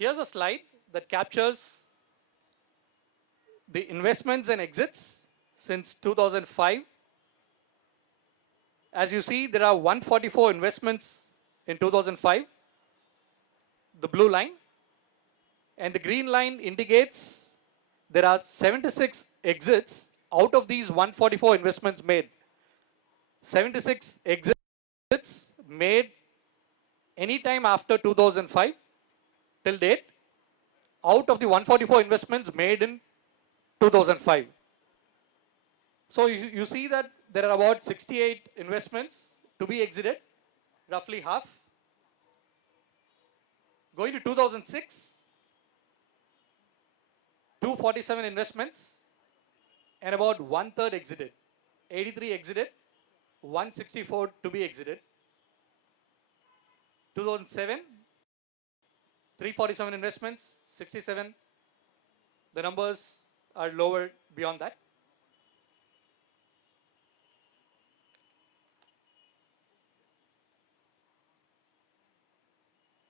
Here's a slide that captures the investments and exits since 2005. As you see, there are 144 investments in 2005, the blue line, and the green line indicates there are 76 exits out of these 144 investments made. 76 exits made anytime after 2005 till date, out of the 144 investments made in 2005. So you see that there are about 68 investments to be exited, roughly half. Going to 2006, 247 investments and about 1/3 exited. 83 exited, 164 to be exited. 2007, 347 investments, 67. The numbers are lower beyond that.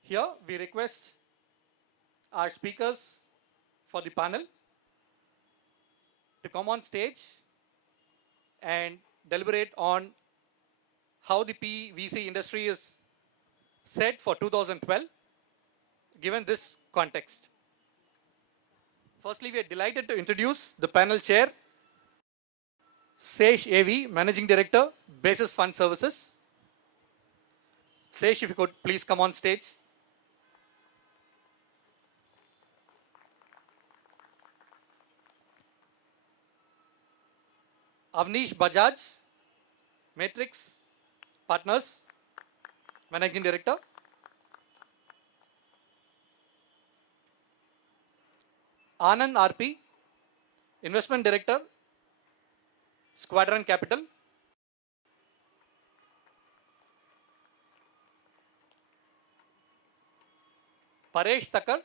Here we request our speakers for the panel to come on stage and deliberate on how the PVC industry is set for 2012 given this context. Firstly, we are delighted to introduce the panel chair, Sesh AV, Managing Director, Basis Fund Services. Sesh, if you could please come on stage. Avnish Bajaj, Matrix Partners, Managing Director. Anand RP, Investment Director, Squadron Capital. Paresh Thakkar,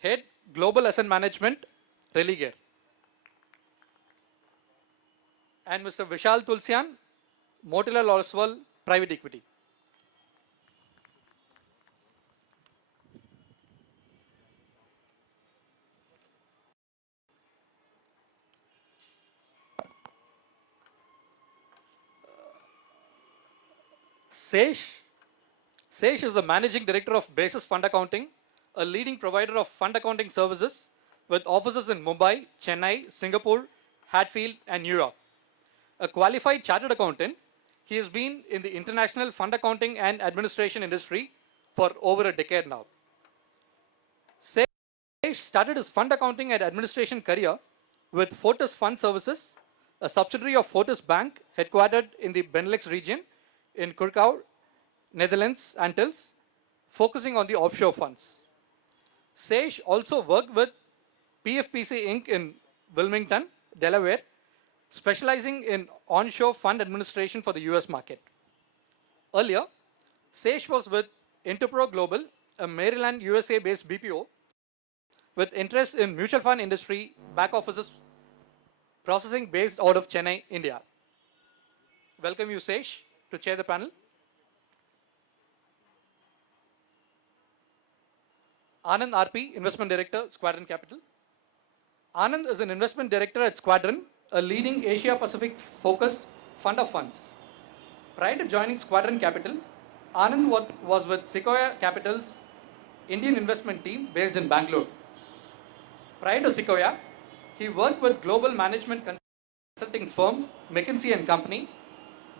Head Global Asset Management, Religare. And Mr. Vishal Tulsian, Motilal Oswal, Private Equity. Sesh is the Managing Director of Basis Fund Accounting, a leading provider of fund accounting services with offices in Mumbai, Chennai, Singapore, Hatfield, and New York. A qualified chartered accountant, he has been in the international fund accounting and administration industry for over a decade now. Sesh started his fund accounting and administration career with Fortis Fund Services, a subsidiary of Fortis Bank headquartered in the Benelux region in Curaçao, Netherlands, Antilles, focusing on the offshore funds. Sesh also worked with PFPC Inc. in Wilmington, Delaware, specializing in onshore fund administration for the US market. Earlier, Sesh was with Interpro Global, a Maryland, USA based BPO with interest in mutual fund industry, back offices processing based out of Chennai, India. Welcome you, Sesh, to chair the panel. Anand RP, Investment Director, Squadron Capital. Anand is an investment director at Squadron, a leading Asia Pacific focused fund of funds. Prior to joining Squadron Capital, Anand was with Sequoia Capital's Indian investment team based in Bangalore. Prior to Sequoia, he worked with global management consulting firm McKinsey & Company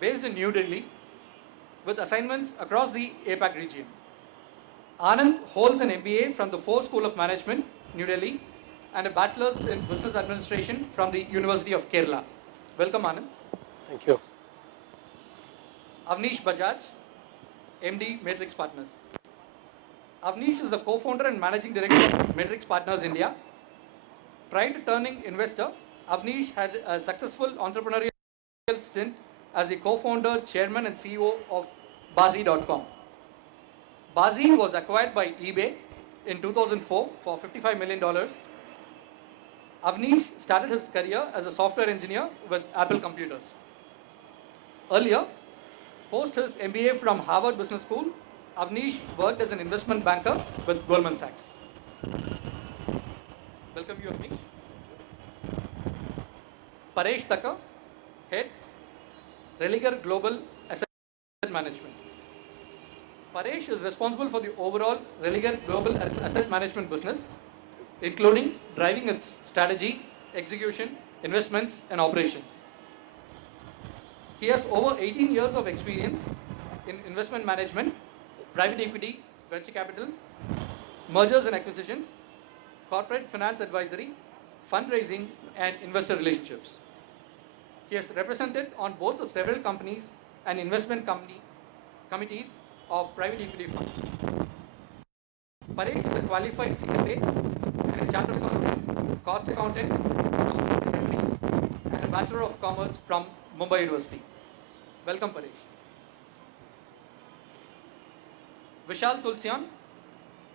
based in New Delhi with assignments across the APAC region. Anand holds an MBA from the Ford School of Management, New Delhi, and a bachelor's in business administration from the University of Kerala. Welcome, Anand. Thank you. Avnish Bajaj, MD, Matrix Partners. Avnish is the co-founder and managing director of Matrix Partners India. Prior to turning investor, Avnish had a successful entrepreneurial stint as a co-founder, chairman, and CEO of Bazi.com. Bazi was acquired by eBay in 2004 for $55 million. Avnish started his career as a software engineer with Apple Computers. Earlier, post his MBA from Harvard Business School, Avnish worked as an investment banker with Goldman Sachs. Welcome you, Avnish. Paresh Thakkar, Head, Religare Global Asset Management. Paresh is responsible for the overall Religare Global Asset Management business, including driving its strategy, execution, investments, and operations. He has over 18 years of experience in investment management, private equity, venture capital, mergers and acquisitions, corporate finance advisory, fundraising, and investor relationships. He has represented on boards of several companies and investment committees of private equity funds. Paresh is a qualified CFA and a chartered accountant, cost accountant, and a Bachelor of Commerce from Mumbai University. Welcome, Paresh. Vishal Tulsian,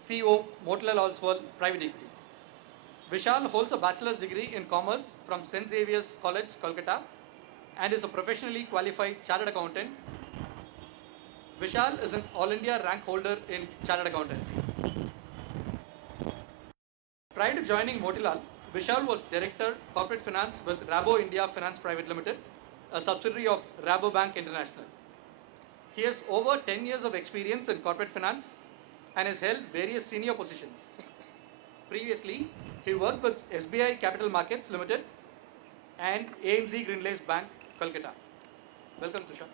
CEO, Motilal Oswal Private Equity. Vishal holds a bachelor's degree in commerce from St. Xavier's College, Kolkata, and is a professionally qualified chartered accountant. Vishal is an All India rank holder in chartered accountancy. Prior to joining Motilal, Vishal was Director Corporate Finance with Rabo India Finance Private Limited, a subsidiary of Rabobank International. He has over 10 years of experience in corporate finance and has held various senior positions. Previously, he worked with SBI Capital Markets Limited and ANZ Greenlace Bank, Kolkata. Welcome, Tushar.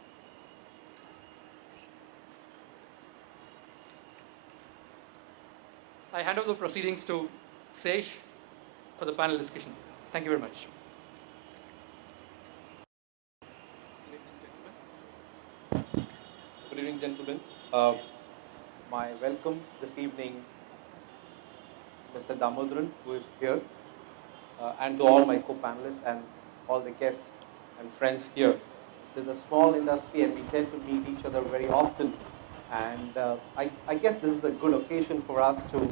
I hand over the proceedings to Sesh for the panel discussion. Thank you very much. Good evening, gentlemen. My welcome this evening, Mr. Damodaran, who is here, and to all my co-panelists and all the guests and friends here. This is a small industry and we tend to meet each other very often. And I guess this is a good occasion for us to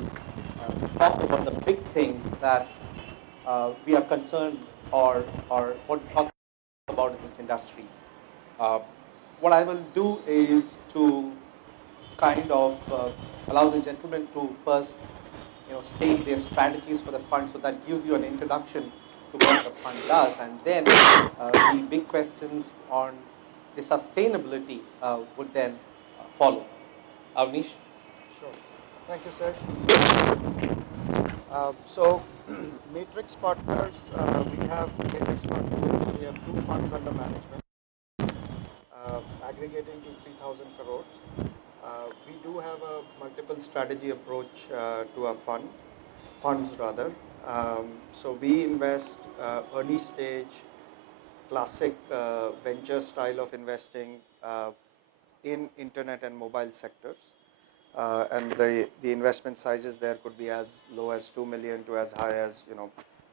talk about the big things that we are concerned or what we talk about in this industry. What I will do is to kind of allow the gentlemen to first state their strategies for the fund, so that gives you an introduction to what the fund does, and then the big questions on the sustainability would then follow. Avnish? Sure. Thank you, sir. So, Matrix Partners, we have two funds under management, aggregating to 3,000 crores. We do have a multiple strategy approach to our funds rather. So we invest early stage, classic venture style of investing in internet and mobile sectors. And the investment sizes there could be as low as 2 million to as high as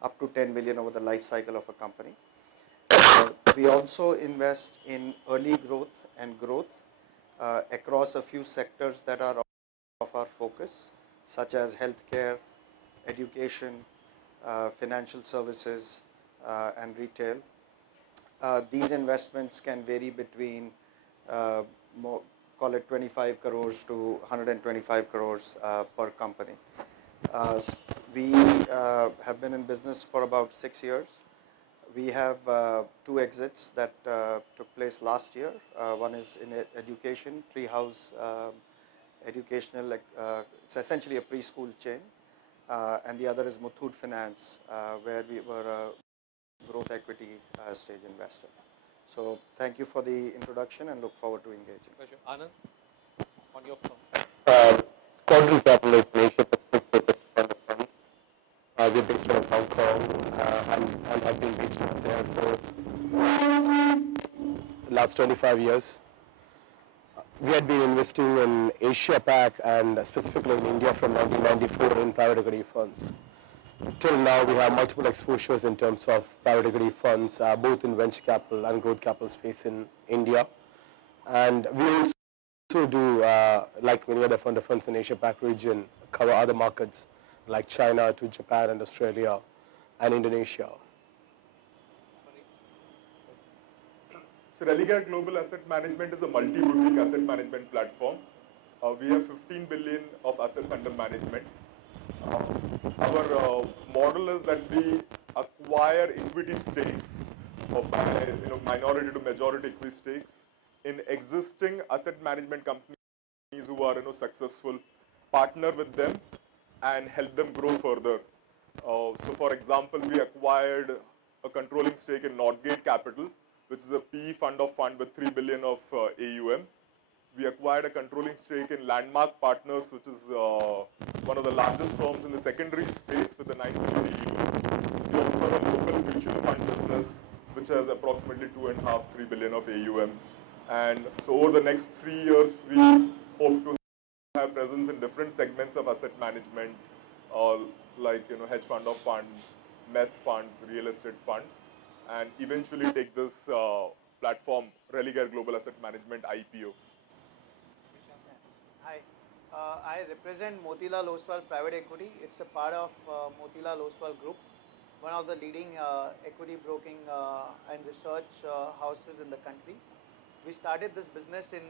up to 10 million over the life cycle of a company. We also invest in early growth and growth across a few sectors that are of our focus, such as healthcare, education, financial services, and retail. These investments can vary between call it 25 crores to 125 crores per company. We have been in business for about 6 years. We have 2 exits that took place last year. One is in education, Treehouse Educational, it's essentially a preschool chain. And the other is Muthoot Finance, where we were a growth equity stage investor. So thank you for the introduction and look forward to engaging. Pleasure. Anand, on your phone. Quadrant Capital is an Asia Pacific focused fund of funds. We're based out of Hong Kong and have been based out there for the last 25 years. We had been investing in Asia Pac and specifically in India from 1994 in private equity funds. Till now, we have multiple exposures in terms of private equity funds, both in venture capital and growth capital space in India. And we also do, like many other fund of funds in Asia Pac region, cover other markets like China to Japan and Australia and Indonesia. So Religare Global Asset Management is a multi-boutique asset management platform. We have 15 billion of assets under management. Our model is that we acquire equity stakes, or minority to majority equity stakes in existing asset management companies who are successful, partner with them and help them grow further. So for example, we acquired a controlling stake in Northgate Capital, which is a PE fund of fund with 3 billion of AUM. We acquired a controlling stake in Landmark Partners, which is one of the largest firms in the secondary space with a 9 billion AUM. We also have a local mutual fund business, which has approximately 2.5, 3 billion of AUM. And so over the next 3 years, we hope to have presence in different segments of asset management, like hedge fund of funds, mezz funds, real estate funds, and eventually take this platform, Religare Global Asset Management IPO. Hi, I represent Motilal Oswal Private Equity. It's a part of Motilal Oswal Group, one of the leading equity broking and research houses in the country. We started this business in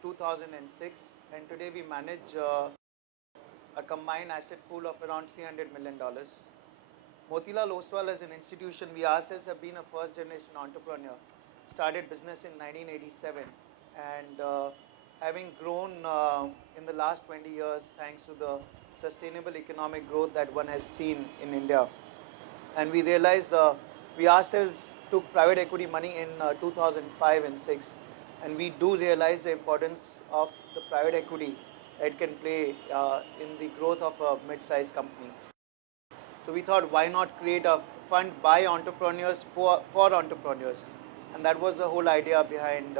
2006, and today we manage a combined asset pool of around $300 million. Motilal Oswal as an institution, we ourselves have been a first generation entrepreneur. Started business in 1987, and having grown in the last 20 years thanks to the sustainable economic growth that one has seen in India. And we realized we ourselves took private equity money in 2005 and 6, and we do realize the importance of the private equity it can play in the growth of a mid-sized company. So we thought, why not create a fund by entrepreneurs for entrepreneurs? And that was the whole idea behind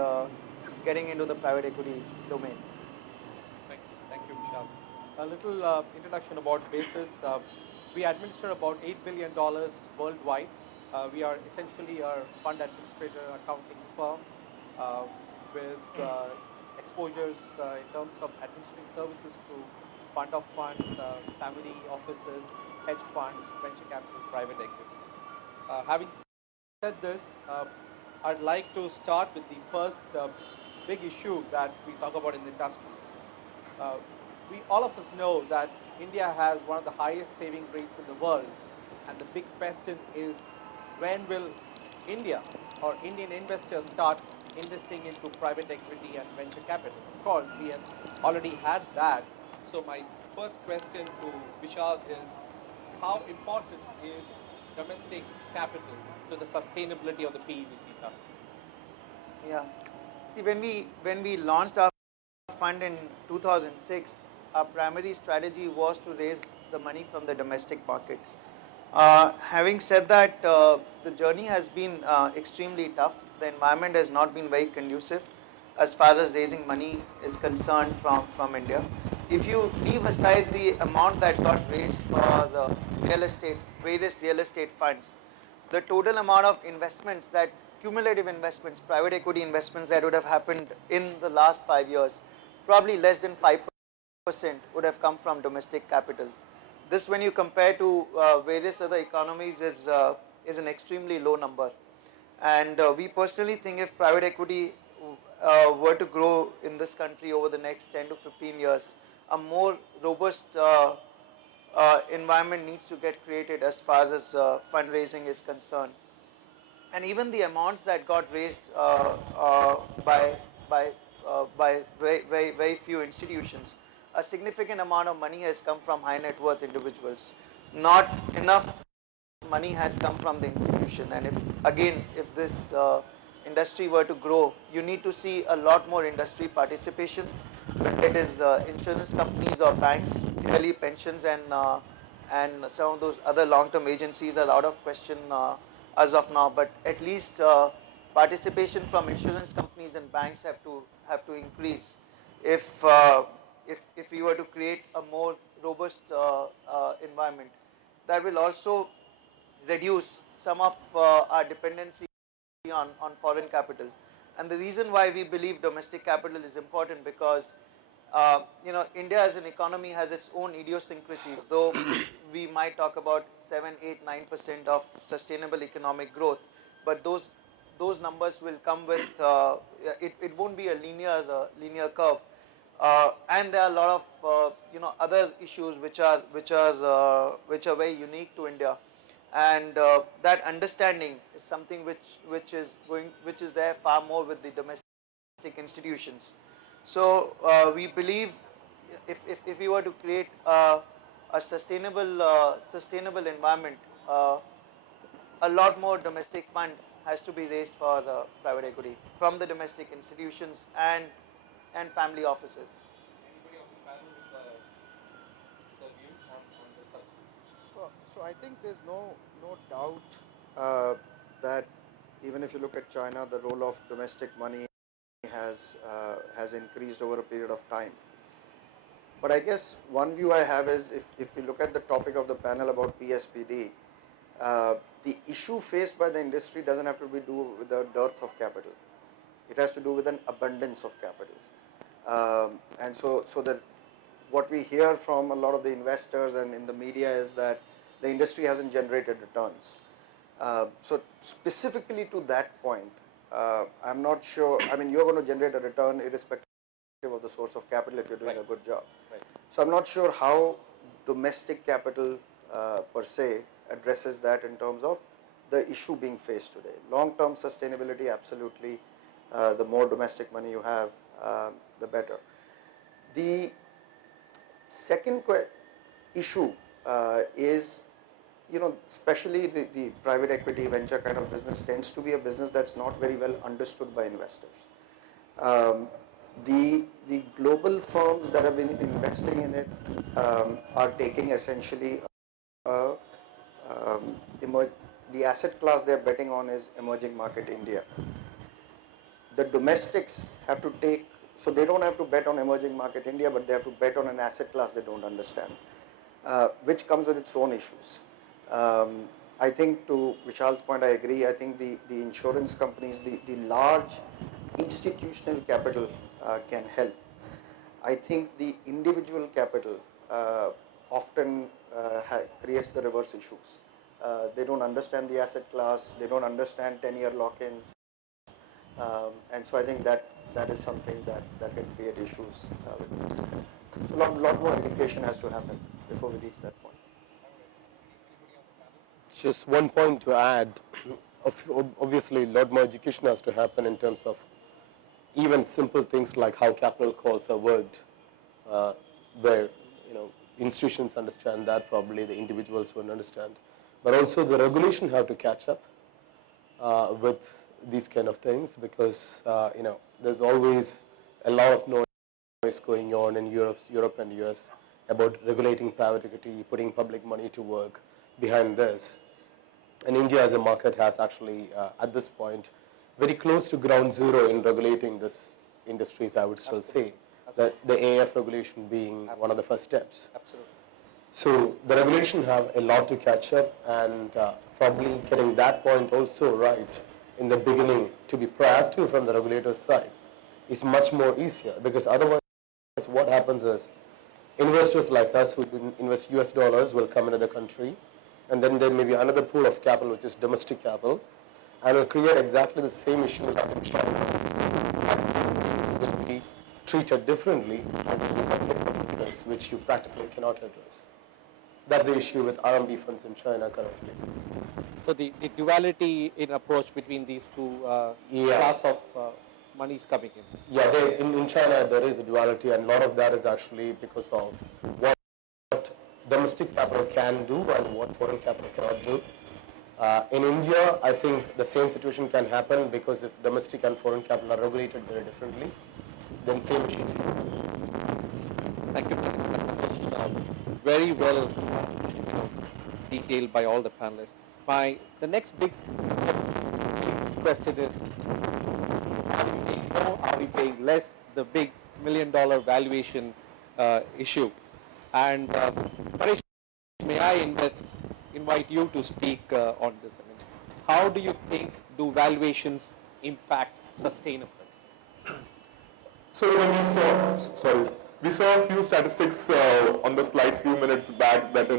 getting into the private equity domain. Thank you, Vishal. A little introduction about Basis. We administer about $8 billion worldwide. We are essentially a fund administrator accounting firm with exposures in terms of administering services to fund of funds, family offices, hedge funds, venture capital, private equity. Having said this, I'd like to start with the first big issue that we talk about in the industry. All of us know that India has one of the highest saving rates in the world, and the big question is, when will India or Indian investors start investing into private equity and venture capital? Of course, we have already had that. So my first question to Vishal is, how important is domestic capital to the sustainability of the PEVC industry? Yeah. See, when we launched our fund in 2006, our primary strategy was to raise the money from the domestic market. Having said that, the journey has been extremely tough. The environment has not been very conducive as far as raising money is concerned from India. If you leave aside the amount that got raised for the various real estate funds, the total amount of investments, that cumulative investments, private equity investments that would have happened in the last 5 years, probably less than 5% would have come from domestic capital. This, when you compare to various other economies, is an extremely low number. And we personally think if private equity were to grow in this country over the next 10 to 15 years, a more robust environment needs to get created as far as fundraising is concerned. And even the amounts that got raised by very few institutions, a significant amount of money has come from high net worth individuals. Not enough money has come from the institution. And if this industry were to grow, you need to see a lot more industry participation, whether it is insurance companies or banks. Clearly, pensions and some of those other long-term agencies are out of question as of now. But at least participation from insurance companies and banks have to increase if we were to create a more robust environment. That will also reduce some of our dependency on foreign capital. And the reason why we believe domestic capital is important, because India as an economy has its own idiosyncrasies. Though we might talk about 7, 8, 9% of sustainable economic growth, but those numbers will come with it won't be a linear curve. And there are a lot of other issues which are very unique to India, and that understanding is something which is there far more with the domestic institutions. So we believe if we were to create a sustainable environment, a lot more domestic fund has to be raised for private equity from the domestic institutions and family offices. Anybody on the panel with the view on this subject? So I think there's no doubt that even if you look at China, the role of domestic money has increased over a period of time. But I guess one view I have is if we look at the topic of the panel about PSPD, the issue faced by the industry doesn't have to be do with the dearth of capital. It has to do with an abundance of capital. And so that what we hear from a lot of the investors and in the media is that the industry hasn't generated returns. So specifically to that point, I'm not sure, I mean, you're going to generate a return irrespective of the source of capital if you're doing a good job. Right. So I'm not sure how domestic capital per se addresses that in terms of the issue being faced today. Long-term sustainability, absolutely. The more domestic money you have, the better. The second issue is, especially the private equity venture kind of business tends to be a business that's not very well understood by investors. The global firms that have been investing in it are taking essentially the asset class they're betting on is emerging market India. The domestics have to take, so they don't have to bet on emerging market India, but they have to bet on an asset class they don't understand, which comes with its own issues. I think to Vishal's point, I agree. I think the insurance companies, the large institutional capital can help. I think the individual capital often creates the reverse issues. They don't understand the asset class, they don't understand 10-year lock-ins, and so I think that is something that can create issues with this. So a lot more education has to happen before we reach that point. Just one point to add. Obviously, a lot more education has to happen in terms of even simple things like how capital calls are worked, where institutions understand that, probably the individuals won't understand. But also the regulation have to catch up with these kind of things, because there's always a lot of noise going on in Europe and US about regulating private equity, putting public money to work behind this. And India as a market has actually, at this point, very close to ground zero in regulating this industries, I would still say. The AIF regulation being one of the first steps. Absolutely. So the regulation have a lot to catch up, and probably getting that point also right in the beginning to be proactive from the regulator's side is much more easier, because otherwise what happens is investors like us who invest US dollars will come into the country, and then there may be another pool of capital which is domestic capital, and will create exactly the same issue like in China. It will be treated differently and will be conflicts of interest which you practically cannot address. That's the issue with RMB funds in China currently. So the duality in approach between these two Yeah. class of monies coming in. Yeah, in China there is a duality, and a lot of that is actually because of what domestic capital can do and what foreign capital cannot do. In India, I think the same situation can happen, because if domestic and foreign capital are regulated very differently, then same issues. Thank you. That was very well detailed by all the panelists. The next big question is, are we paying more, are we paying less? The big $1 million valuation issue. And Paresh, may I invite you to speak on this? I mean, how do you think do valuations impact sustainability? So when we saw a few statistics on the slide few minutes back that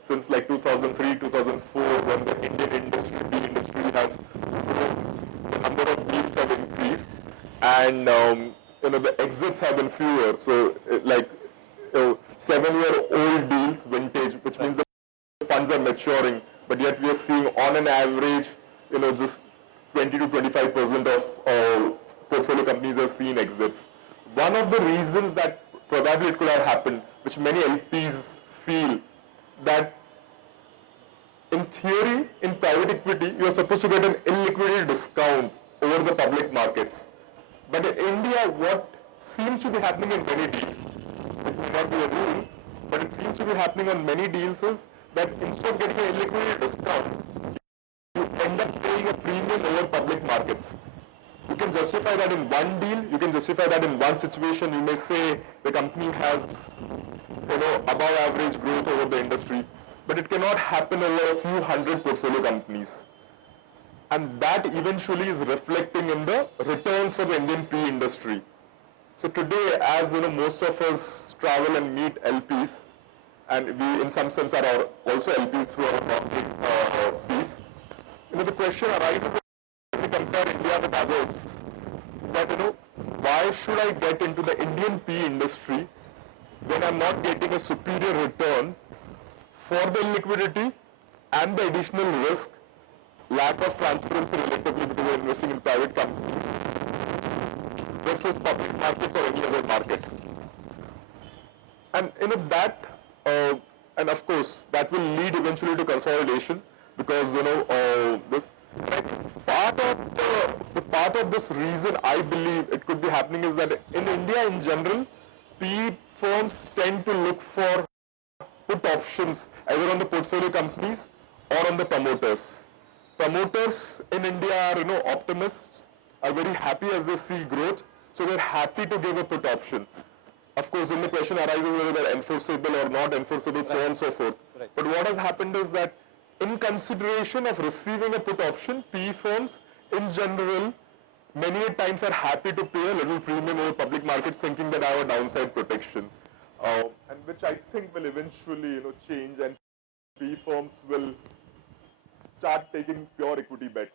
since like 2003, 2004, when the Indian industry has grown, the number of deals have increased, and the exits have been fewer. So like 7-year-old deals vintage, which means the funds are maturing, but yet we are seeing on an average, just 20 to 25% of portfolio companies have seen exits. One of the reasons that probably it could have happened, which many LPs feel, that in theory, in private equity, you are supposed to get an illiquidity discount over the public markets. But in India, what seems to be happening in many deals, it may not be a rule, but it seems to be happening on many deals is that instead of getting an illiquidity discount, you end up paying a premium over public markets. You can justify that in one deal, you can justify that in one situation. You may say the company has, above average growth over the industry, but it cannot happen over a few hundred portfolio companies. And that eventually is reflecting in the returns for the Indian PE industry. So today, as most of us travel and meet LPs, and we in some sense are also LPs through our non-big piece, the question arises when we compare India with others, that why should I get into the Indian PE industry when I'm not getting a superior return for the liquidity and the additional risk, lack of transparency relatively because we're investing in private companies versus public markets or any other market. And that, and of course, that will lead eventually to consolidation because this. Part of this reason I believe it could be happening is that in India in general, PE firms tend to look for put options either on the portfolio companies or on the promoters. Promoters in India are optimists, are very happy as they see growth, so they're happy to give a put option. Of course, then the question arises whether they're enforceable or not enforceable, so on and so forth. Right. But what has happened is that in consideration of receiving a put option, PE firms in general many times are happy to pay a little premium over public markets thinking that I have a downside protection. And which I think will eventually change and PE firms will start taking pure equity bets.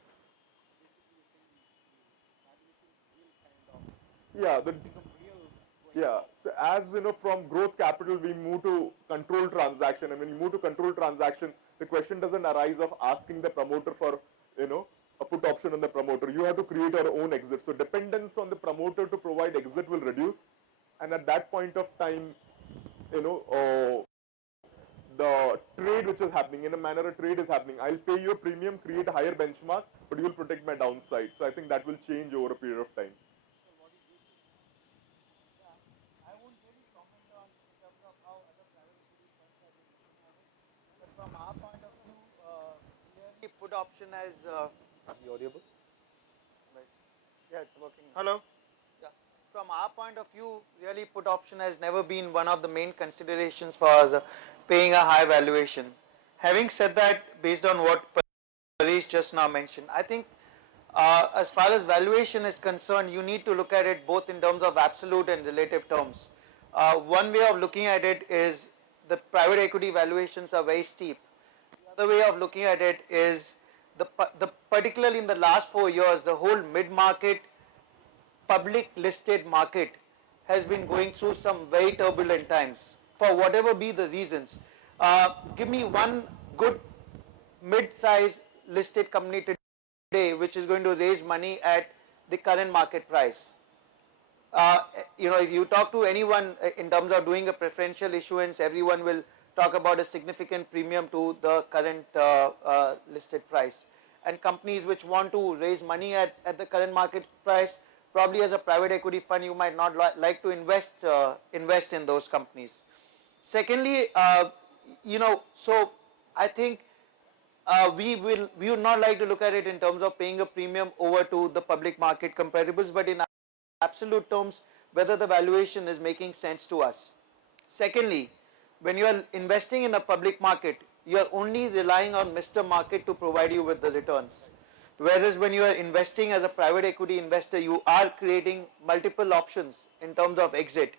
So as from growth capital we move to control transaction, and when you move to control transaction, the question doesn't arise of asking the promoter for a put option on the promoter. You have to create your own exit. So dependence on the promoter to provide exit will reduce, and at that point of time, the trade which is happening, in a manner a trade is happening. I'll pay you a premium, create a higher benchmark, but you will protect my downside. So I think that will change over a period of time. I won't really comment on in terms of how other private equity firms are doing it, but from our point of view, clearly put option as You audible? right. Yeah, it's working. Hello. Yeah. From our point of view, really put option has never been one of the main considerations for paying a high valuation. Having said that, based on what Paresh just now mentioned, I think as far as valuation is concerned, you need to look at it both in terms of absolute and relative terms. One way of looking at it is the private equity valuations are very steep. The other way of looking at it is particularly in the last 4 years, the whole mid-market public listed market has been going through some very turbulent times for whatever be the reasons. Give me one good mid-size listed company today which is going to raise money at the current market price. If you talk to anyone in terms of doing a preferential issuance, everyone will talk about a significant premium to the current listed price. And companies which want to raise money at the current market price, probably as a private equity fund, you might not like to invest in those companies. Secondly, so I think we would not like to look at it in terms of paying a premium over to the public market comparables, but in absolute terms, whether the valuation is making sense to us. Secondly, when you are investing in a public market, you are only relying on Mr. Market to provide you with the returns. Whereas when you are investing as a private equity investor, you are creating multiple options in terms of exit.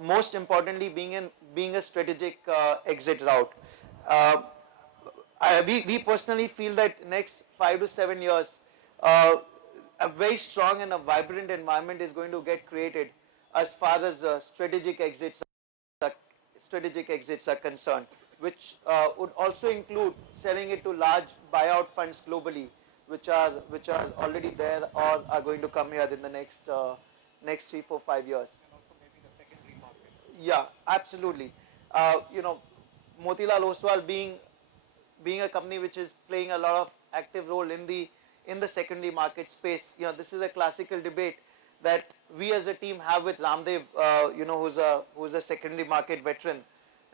Most importantly, being a strategic exit route. We personally feel that next 5 to 7 years, a very strong and a vibrant environment is going to get created as far as strategic exits are concerned, which would also include selling it to large buyout funds globally, which are already there or are going to come here in the next 3, 4, 5 years. Yeah, absolutely. Motilal Oswal being a company which is playing a lot of active role in the secondary market space. This is a classical debate that we as a team have with Ramdev, who's a secondary market veteran,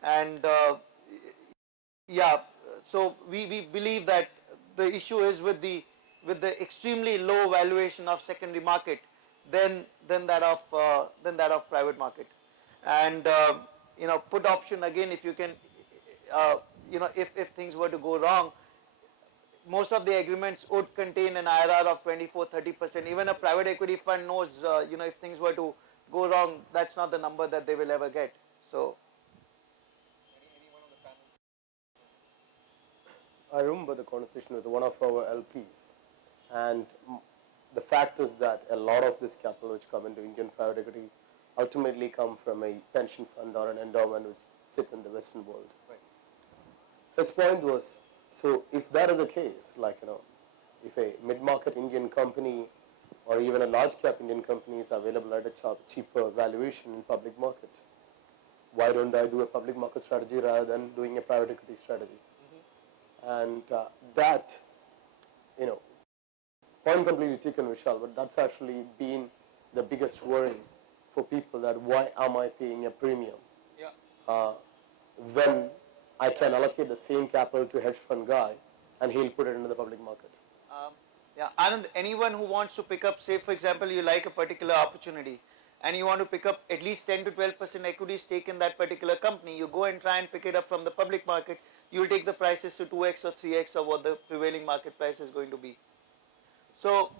and so we believe that the issue is with the extremely low valuation of secondary market than that of private market, and put option again, if you can, if things were to go wrong, most of the agreements would contain an IRR of 24-30%. Even a private equity fund knows, if things were to go wrong, that's not the number that they will ever get. So, I remember the conversation with one of our LPs, and the fact is that a lot of this capital which come into Indian private equity ultimately come from a pension fund or an endowment which sits in the Western world. Right. His point was, so if that is the case, if a mid-market Indian company or even a large cap Indian company is available at a cheaper valuation in public market, why don't I do a public market strategy rather than doing a private equity strategy? And that, point completely taken, Vishal, but that's actually been the biggest worry for people, that why am I paying a premium when I can allocate the same capital to a hedge fund guy and he'll put it into the public market. Anand, anyone who wants to pick up, say for example, you like a particular opportunity and you want to pick up at least 10 to 12% equity stake in that particular company, you go and try and pick it up from the public market, you will take the prices to 2x or 3x of what the prevailing market price is going to be. So,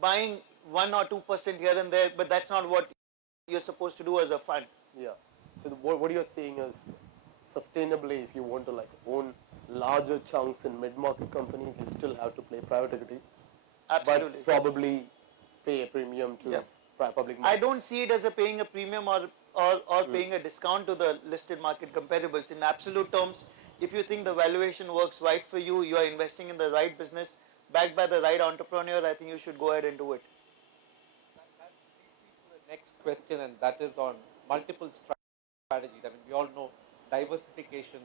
buying 1 or 2% here and there, but that's not what you're supposed to do as a fund. Yeah. So what you're saying is, sustainably, if you want to own larger chunks in mid-market companies, you still have to play private equity. Absolutely. But probably pay a premium to public market. I don't see it as paying a premium or paying a discount to the listed market comparables. In absolute terms, if you think the valuation works right for you, you are investing in the right business, backed by the right entrepreneur, I think you should go ahead and do it. That leads me to the next question, and that is on multiple strategies. I mean, we all know diversification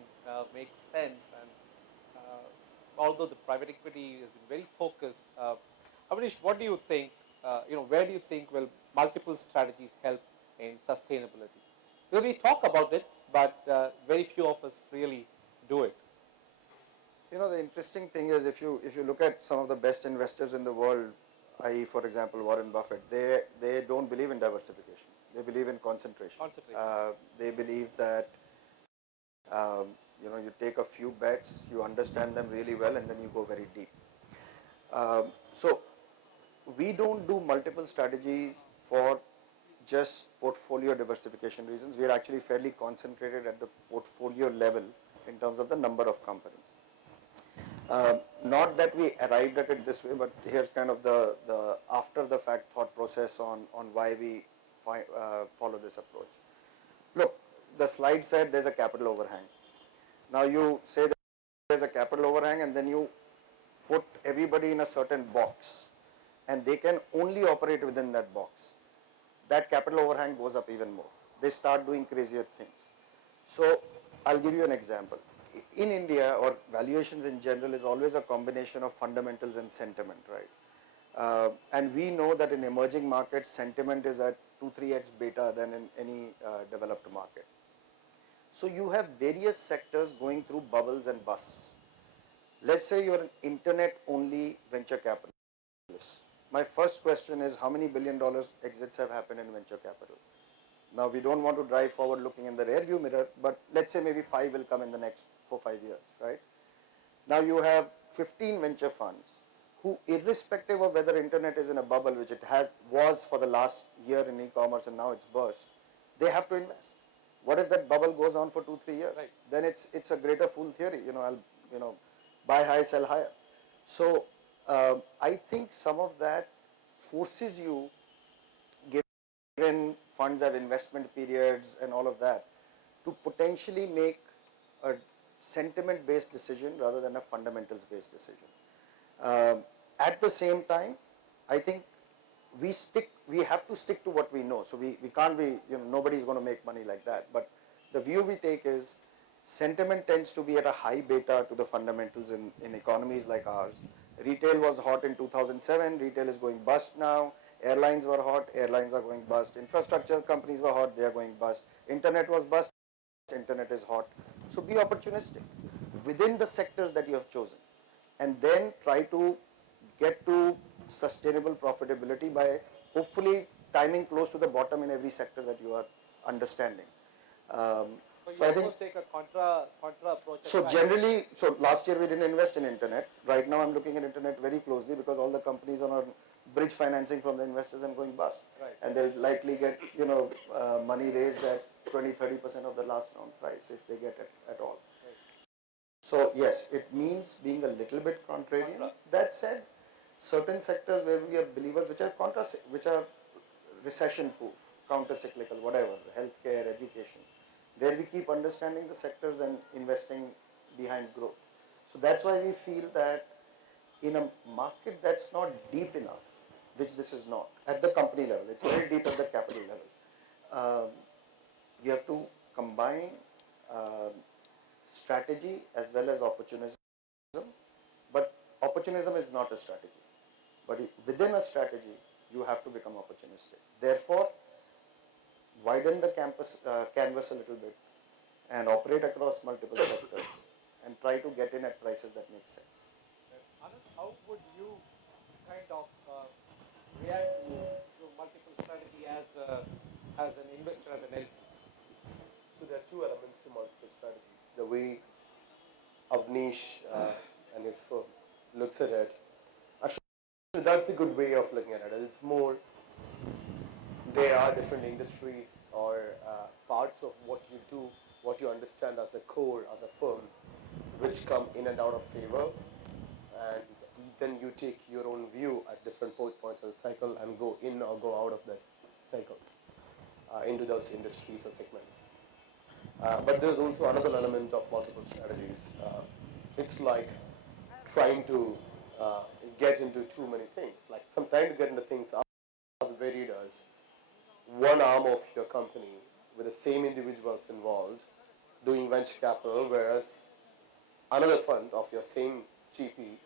makes sense, and although the private equity has been very focused, Avnish, what do you think? Where do you think will multiple strategies help in sustainability? Because we talk about it, but very few of us really do it. The interesting thing is, if you look at some of the best investors in the world, i.e., for example, Warren Buffett, they don't believe in diversification. They believe in concentration. They believe that you take a few bets, you understand them really well, and then you go very deep. So we don't do multiple strategies for just portfolio diversification reasons. We are actually fairly concentrated at the portfolio level in terms of the number of companies. Not that we arrived at it this way, but here's kind of the after the fact thought process on why we follow this approach. Look, the slide said there's a capital overhang. Now you say that there's a capital overhang, and then you put everybody in a certain box, and they can only operate within that box. That capital overhang goes up even more. They start doing crazier things. So I'll give you an example. In India, or valuations in general, is always a combination of fundamentals and sentiment, right? And we know that in emerging markets, sentiment is at 2-3x beta than in any developed market. So you have various sectors going through bubbles and busts. Let's say you're an internet-only venture capitalist. My first question is, how many $1 billion exits have happened in venture capital? Now, we don't want to drive forward looking in the rear view mirror, but let's say maybe 5 will come in the next 4-5 years, right? Now you have 15 venture funds who, irrespective of whether internet is in a bubble, which it was for the last year in e-commerce and now it's burst, they have to invest. What if that bubble goes on for 2-3 years? Right. Then it's a greater fool theory. I'll buy high, sell higher. So I think some of that forces you, given funds have investment periods and all of that, to potentially make a sentiment-based decision rather than a fundamentals-based decision. At the same time, I think we have to stick to what we know. So we can't be, nobody's going to make money like that. But the view we take is sentiment tends to be at a high beta to the fundamentals in economies like ours. Retail was hot in 2007, retail is going bust now. Airlines were hot, airlines are going bust. Infrastructure companies were hot, they are going bust. Internet was bust, internet is hot. So be opportunistic within the sectors that you have chosen, and then try to get to sustainable profitability by hopefully timing close to the bottom in every sector that you are understanding. So I you think almost take a contra approach. so generally, so last year we didn't invest in internet. Right now I'm looking at internet very closely because all the companies are on bridge financing from the investors and going bust. Right. And they'll likely get, money raised at 20-30% of the last round price if they get it at all. Right. So yes, it means being a little bit contrarian. Contra. That said, certain sectors where we are believers which are recession proof, counter cyclical, whatever, healthcare, education, there we keep understanding the sectors and investing behind growth. So that's why we feel that in a market that's not deep enough, which this is not, at the company level, it's very deep at the capital level. You have to combine strategy as well as opportunism, but opportunism is not a strategy. But within a strategy, you have to become opportunistic. Therefore, widen the canvas a little bit and operate across multiple sectors and try to get in at prices that make sense. Anand, how would you kind of react to multiple strategy as an investor, as an LP? So there are two elements to multiple strategies. The way Avnish and his firm looks at it, actually that's a good way of looking at it. It's more, there are different industries or parts of what you do, what you understand as a core, as a firm, which come in and out of favor, and then you take your own view at different points of the cycle and go in or go out of that cycles into those industries or segments. But there's also another element of multiple strategies. It's like trying to get into too many things. Like trying to get into things as varied as one arm of your company with the same individuals involved doing venture capital, whereas another fund of your same GP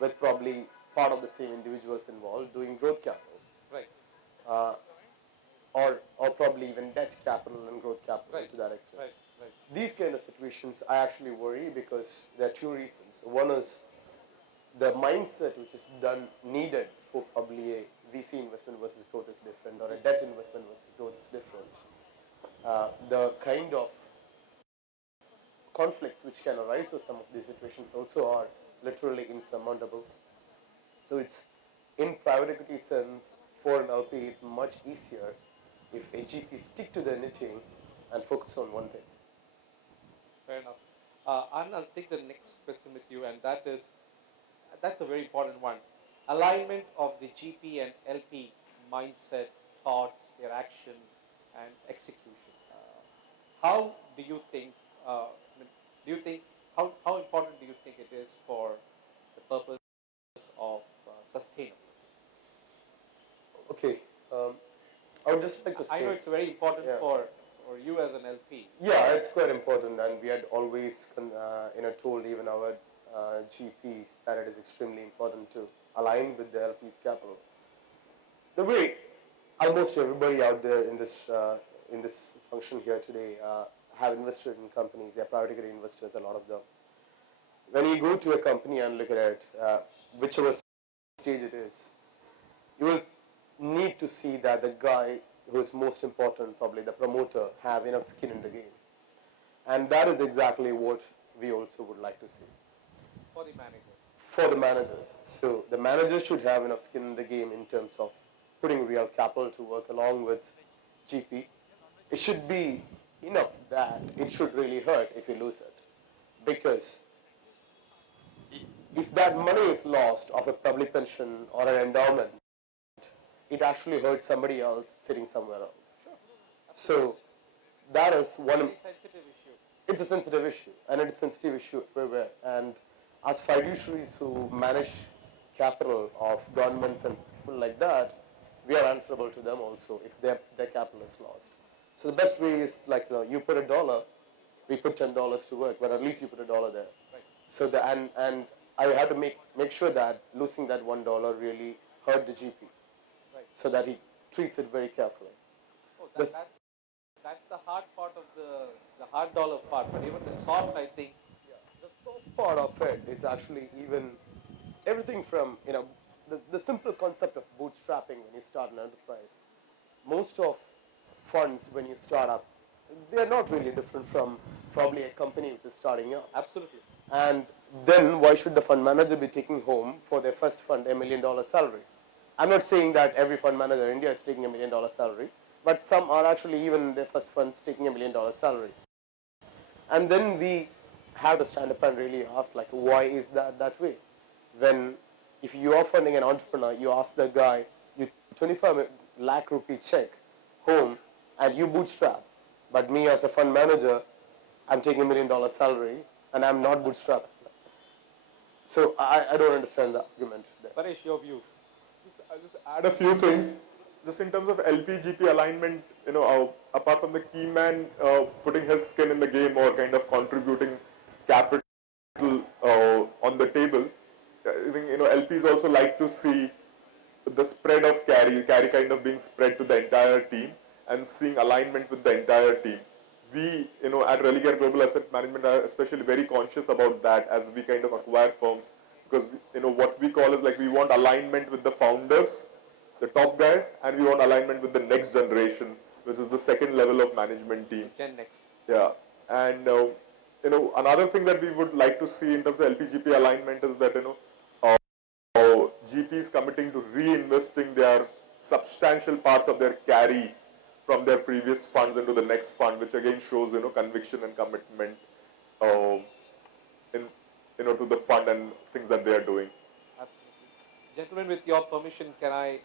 with probably part of the same individuals involved doing growth capital. Right. Or probably even debt capital and growth capital Right. to that extent. Right. Right. These kind of situations I actually worry because there are two reasons. One is the mindset which is needed for probably a VC investment versus growth is different, or a debt investment versus growth is different. The kind of conflicts which can arise with some of these situations also are literally insurmountable. So it's, in private equity sense, for an LP, it's much easier if a GP stick to their knitting and focus on one thing. Fair enough. Anand, I'll take the next question with you, and that's a very important one. Alignment of the GP and LP mindset, thoughts, their action, and execution. How do you think? How important do you think it is for the purpose of sustainability? Okay, I would just like to I know it's very important Yeah. for you as an LP. Yeah, it's quite important, and we had always told even our GPs that it is extremely important to align with the LP's capital. The way almost everybody out there in this function here today have invested in companies, they're private equity investors, a lot of them. When you go to a company and look at it, whichever stage it is, you will need to see that the guy who is most important, probably the promoter, have enough skin in the game. And that is exactly what we also would like to see. For the managers. For the managers. So the managers should have enough skin in the game in terms of putting real capital to work along with GP. It should be enough that it should really hurt if you lose it. Because if that money is lost of a public pension or an endowment, it actually hurts somebody else sitting somewhere else. So that is one. Sensitive issue. It's a sensitive issue, and it's a sensitive issue everywhere. And as fiduciaries who manage capital of governments and people like that, we are answerable to them also if their capital is lost. So the best way is like, you put $1, we put $10 to work, but at least you put $1 there. Right. So the, and I had to make sure that losing that $1 really hurt the GP, Right. so that he treats it very carefully. Oh, This- that's the hard part of the hard dollar part, but even the soft, I think. The soft part of it is actually even everything from, the simple concept of bootstrapping when you start an enterprise. Most of funds when you start up, they are not really different from probably a company which is starting up. Absolutely. And then why should the fund manager be taking home for their first fund $1 million salary? I'm not saying that every fund manager in India is taking $1 million salary, but some are actually even their first funds taking $1 million salary. And then we have to stand up and really ask, like, why is that way? When if you are funding an entrepreneur, you ask the guy, you 25 lakh rupee check home and you bootstrap. But me as a fund manager, I'm taking $1 million salary and I'm not bootstrapped. So I don't understand the argument there. Paresh, your view. I'll just add a few things. Just in terms of LP-GP alignment, apart from the key man putting his skin in the game or kind of contributing capital on the table, I think LPs also like to see the spread of carry kind of being spread to the entire team and seeing alignment with the entire team. We, at Religare Global Asset Management are especially very conscious about that as we kind of acquire firms, because what we call is like we want alignment with the founders, the top guys, and we want alignment with the next generation, which is the second level of management team. Gen Next. Yeah, and another thing that we would like to see in terms of LPGP alignment is that GPs committing to reinvesting their substantial parts of their carry from their previous funds into the next fund, which again shows conviction and commitment to the fund and things that they are doing. Absolutely. Gentlemen, with your permission, can I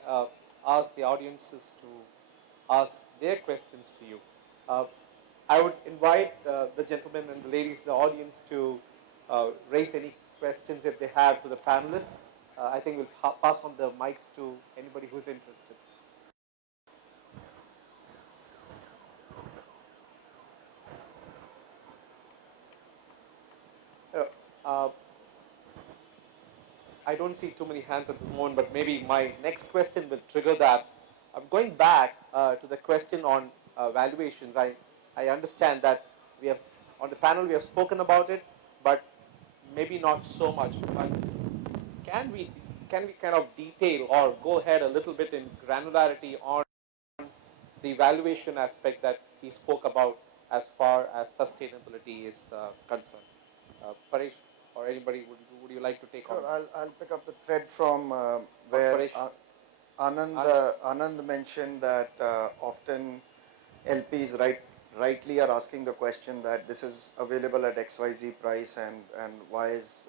ask the audiences to ask their questions to you? I would invite the gentlemen and the ladies in the audience to raise any questions if they have to the panelists. I think we'll pass on the mics to anybody who's interested. I don't see too many hands at this moment, but maybe my next question will trigger that. I'm going back to the question on valuations. I understand that we have, on the panel, we have spoken about it, but maybe not so much. But can we kind of detail or go ahead a little bit in granularity on the valuation aspect that he spoke about as far as sustainability is concerned? Paresh or anybody, would you like to take Sure, on? I'll pick up the thread from where Paresh. Anand mentioned that often LPs rightly are asking the question that this is available at XYZ price and why is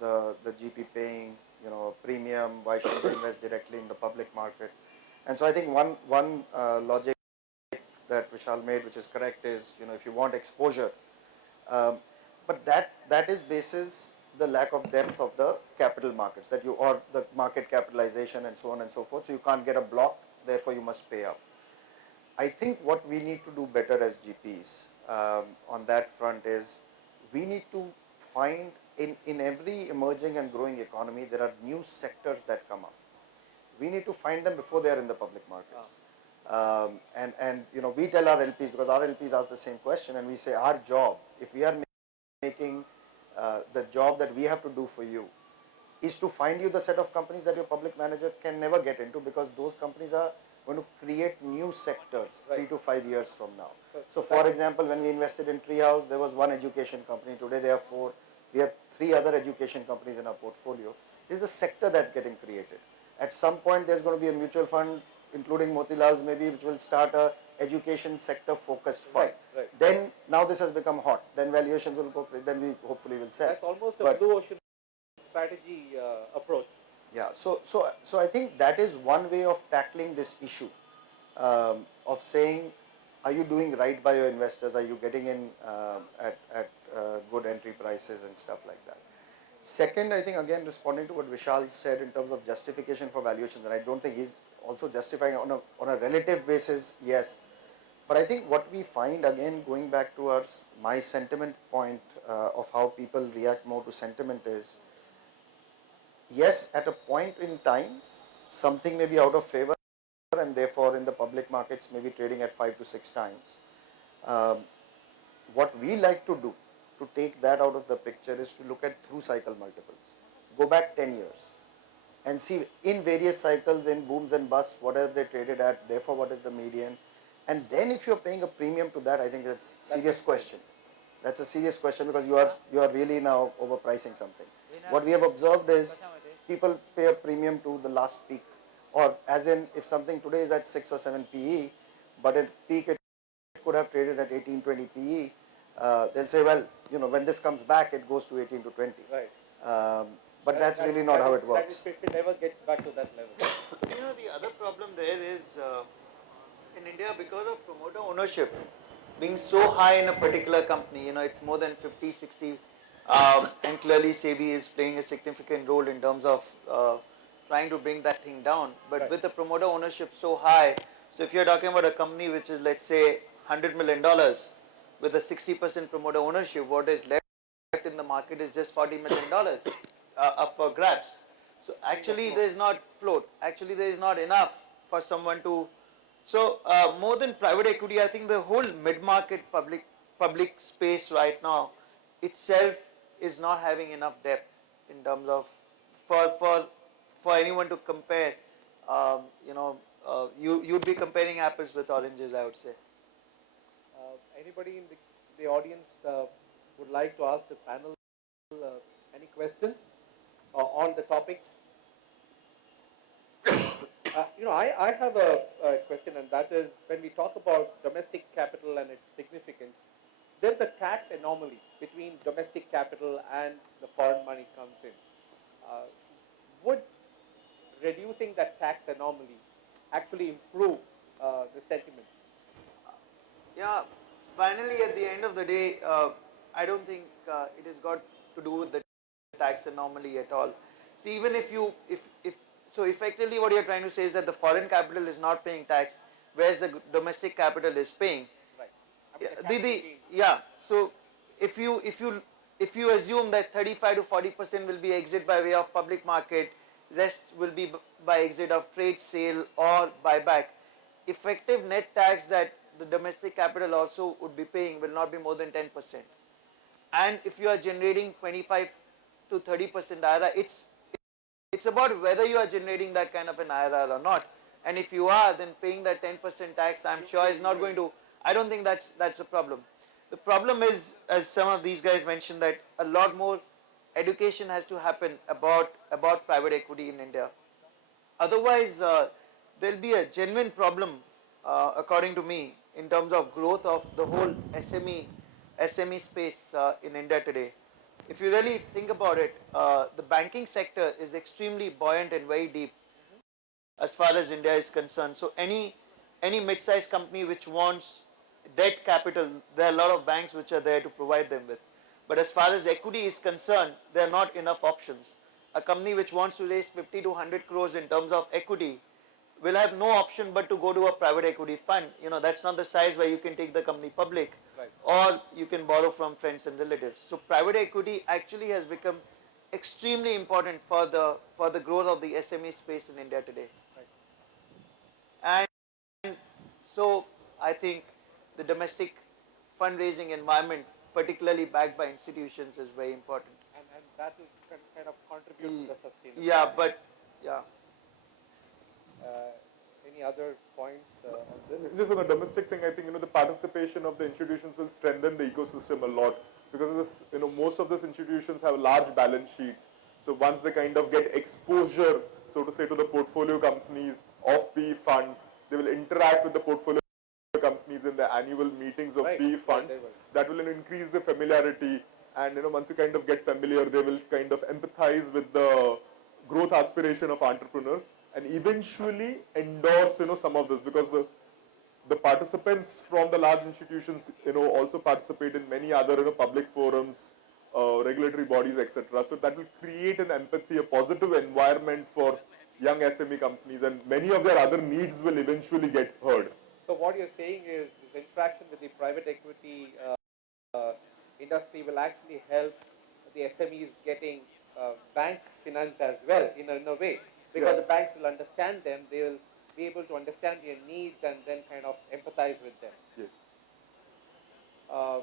the GP paying a premium, why should they invest directly in the public market? And so I think one logic that Vishal made, which is correct, is if you want exposure, but that is basis the lack of depth of the capital markets or the market capitalization and so on and so forth. So you can't get a block, therefore you must pay up. I think what we need to do better as GPs on that front is we need to find in every emerging and growing economy there are new sectors that come up. We need to find them before they are in the public markets. And we tell our LPs, because our LPs ask the same question, and we say our job, if we are making the job that we have to do for you, is to find you the set of companies that your public manager can never get into, because those companies are going to create new sectors 3 to 5 years from now. So for example, when we invested in Treehouse, there was one education company. Today there are 4. We have 3 other education companies in our portfolio. This is a sector that's getting created. At some point, there's going to be a mutual fund, including Motilal's maybe, which will start a education sector focused fund. Right, right. Then now this has become hot. Then valuations will go. Then we hopefully will sell. That's almost a But- blue ocean strategy approach. Yeah, so I think that is one way of tackling this issue of saying, are you doing right by your investors? Are you getting in at good entry prices and stuff like that? Second, I think again responding to what Vishal said in terms of justification for valuations, and I don't think he's also justifying on a relative basis, yes. But I think what we find again, going back to my sentiment point of how people react more to sentiment is, yes, at a point in time, something may be out of favor and therefore in the public markets may be trading at 5 to 6 times. What we like to do to take that out of the picture is to look at through cycle multiples. Go back 10 years and see in various cycles, in booms and busts, what have they traded at, therefore what is the median. And then if you're paying a premium to that, I think that's a serious question. That's a serious question because you are really now overpricing something. What we have observed is people pay a premium to the last peak, or as in if something today is at 6 or 7 PE, but at peak it could have traded at 18, 20 PE, they'll say, well, when this comes back, it goes to 18 to 20. Right. But that's really not how it works. If it never gets back to that level. The other problem there is in India, because of promoter ownership being so high in a particular company, it's more than 50, 60, and clearly SEBI is playing a significant role in terms of trying to bring that thing down. But Right. with the promoter ownership so high, so if you're talking about a company which is, let's say, $100 million with a 60% promoter ownership, what is left in the market is just $40 million up for grabs. So actually there is not float, actually there is not enough for someone to, so more than private equity, I think the whole mid-market public space right now itself is not having enough depth in terms of, for anyone to compare, you'd be comparing apples with oranges, I would say. Anybody in the audience would like to ask the panel any question on the topic? I have a question, and that is when we talk about domestic capital and its significance, there's a tax anomaly between domestic capital and the foreign money comes in. Would reducing that tax anomaly actually improve the sentiment? Yeah, finally at the end of the day, I don't think it has got to do with the tax anomaly at all. See, even if so effectively what you're trying to say is that the foreign capital is not paying tax, whereas the domestic capital is paying. Right. Yeah, so if you assume that 35 to 40% will be exit by way of public market, rest will be by exit of trade sale or buyback, effective net tax that the domestic capital also would be paying will not be more than 10%. And if you are generating 25 to 30% IRR, it's about whether you are generating that kind of an IRR or not. And if you are, then paying that 10% tax, I'm sure is not going to, I don't think that's a problem. The problem is, as some of these guys mentioned, that a lot more education has to happen about private equity in India. Otherwise, there'll be a genuine problem, according to me, in terms of growth of the whole SME space in India today. If you really think about it, the banking sector is extremely buoyant and very deep as far as India is concerned. So any mid-sized company which wants debt capital, there are a lot of banks which are there to provide them with. But as far as equity is concerned, there are not enough options. A company which wants to raise 50 to 100 crores in terms of equity will have no option but to go to a private equity fund. That's not the size where you can take the company public, Right. or you can borrow from friends and relatives. So private equity actually has become extremely important for the growth of the SME space in India today. Right. And so I think the domestic fundraising environment, particularly backed by institutions, is very important. And that will kind of contribute to the sustainability. Yeah, but yeah. Any other points on this? Just on the domestic thing, I think the participation of the institutions will strengthen the ecosystem a lot because most of these institutions have large balance sheets. So once they kind of get exposure, so to say, to the portfolio companies of PE funds, they will interact with the portfolio companies companies in the annual meetings of Right, PE right, funds. they will. That will increase the familiarity, and once you kind of get familiar, they will kind of empathize with the growth aspiration of entrepreneurs and eventually endorse some of this, because the participants from the large institutions also participate in many other public forums, regulatory bodies, etc. So that will create an empathy, a positive environment for young SME companies, and many of their other needs will eventually get heard. So what you're saying is this interaction with the private equity industry will actually help the SMEs getting bank finance as well in a way, because Yeah. the banks will understand them, they will be able to understand their needs and then kind of empathize with them. Yes. Uh,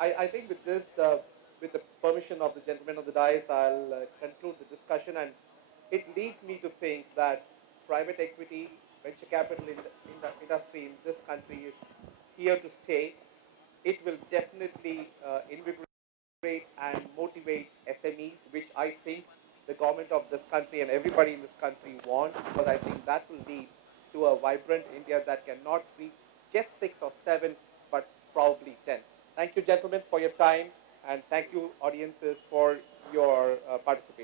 I think with this, with the permission of the gentleman on the dais, I'll conclude the discussion, and it leads me to think that private equity, venture capital in the industry in this country is here to stay. It will definitely invigorate and motivate SMEs, which I think the government of this country and everybody in this country want, because I think that will lead to a vibrant India that cannot reach just 6 or 7, but probably 10. Thank you, gentlemen, for your time, and thank you, audiences, for your participation.